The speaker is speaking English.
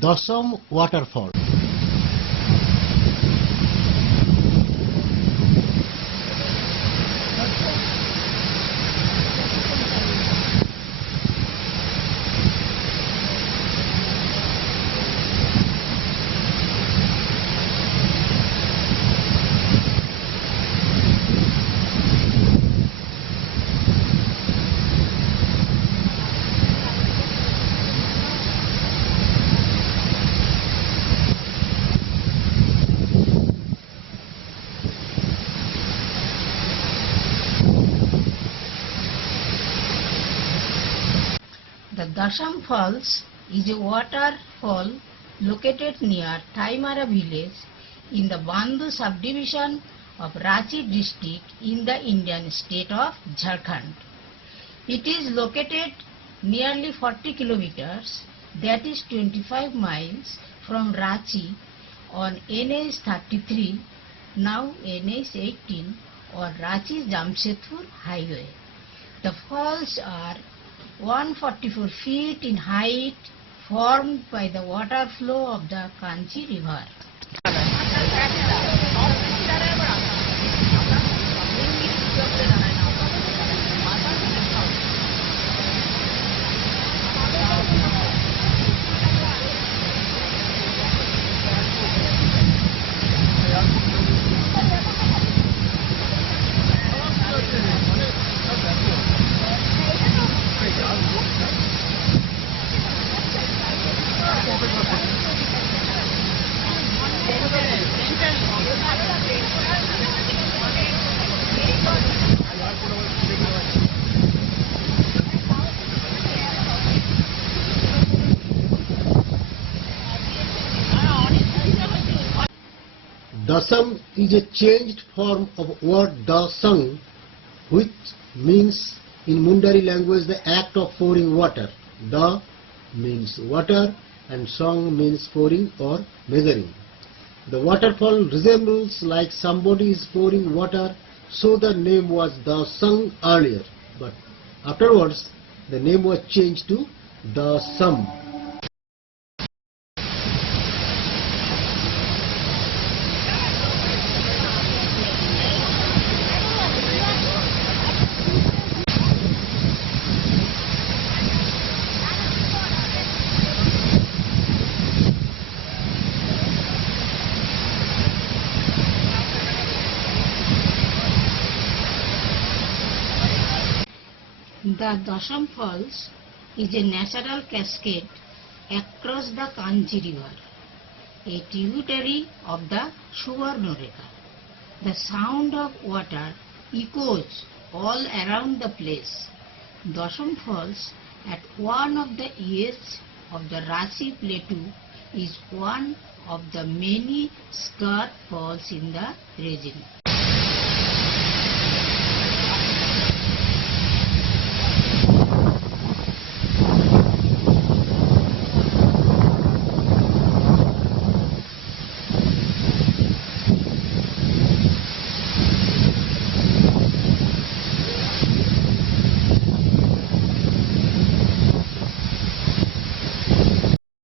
Dassam Waterfall. The Dassam Falls is a waterfall located near Taimara village in the Bundu subdivision of Ranchi district in the Indian state of Jharkhand. It is located nearly 40 kilometers, that is 25 miles from Ranchi on NH 33, now NH 18, or Ranchi-Jamshedpur highway. The falls are 144 feet in height, formed by the water flow of the Kanchi River. Dassam is a changed form of word Dassam, which means in Mundari language the act of pouring water. Da means water and Sang means pouring or measuring. The waterfall resembles like somebody is pouring water, so the name was Dassam earlier, but afterwards the name was changed to Dassam. The Dassam Falls is a natural cascade across the Kanchi River, a tributary of the Subarnarekha. The sound of water echoes all around the place. Dassam Falls, at one of the edges of the Ranchi plateau, is one of the many scarp falls in the region.